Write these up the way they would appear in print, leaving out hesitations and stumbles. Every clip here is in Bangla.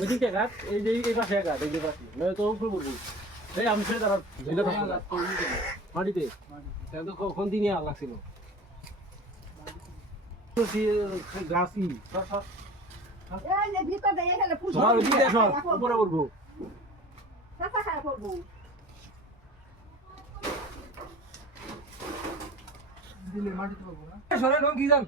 ওইদিকে ঘাট এই পাশে ঘাট এই পাশে নয় তো উপরে পড়বো এই আমি ছেড়ে দাঁড়া মাটিতে তো কোন দিনই আর লাগছিল গাছি উপরে পড়বো সরে লোক কি যান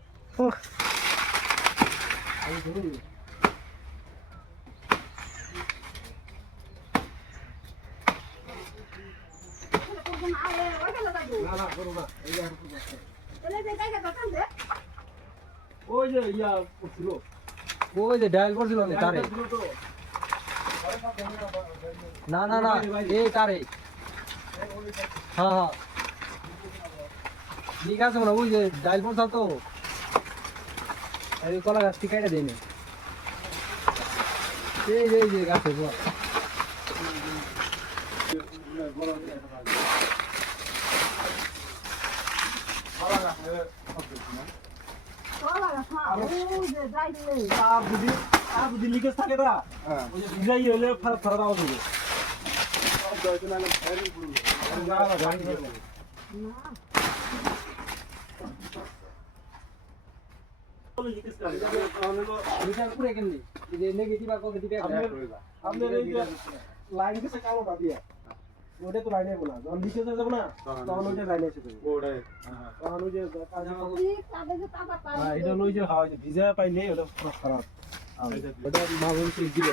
ওই যে ইয়া করছিল ওই যে ডায়াল করছিল না তারে না না না এই তারে হ্যাঁ হ্যাঁ ঠিক আছে মানে ওই যে ডায়াল করছ তো এই কলা গাছ ঠিক কেটে দেয়নি এই যে গাছে যদি লিকেজ থাকে না ওই যে ভিজাই হলে ফেরত আওয়াজ হবে লাইন দিচ্ছে কালোটা দিয়ে ওটা তো লাইনে না যখন লিকেজ হয়ে যাবে না তখন ওইটা লাইনে এসে যাবে তখন ওই যে এটা হলো ওই যে হাওয়া ভিজা পাইলে ওটা খারাপ ওটা মাগুর চেক দিবে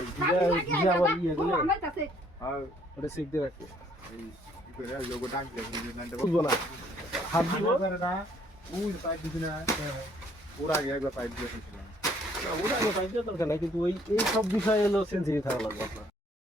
ভিজা আবার ইয়ে গেলে ওটা চেক দিয়ে রাখবে বুঝবো না হাত দিব না ওই পাইপ দিবি না ওরা আগে একবার পাইপ দিয়ে ওরা আগে পাইপ দিয়ে দরকার নাই কিন্তু এই সব বিষয়ে হলো সেন্সিটিভ থাকা লাগবে আপনার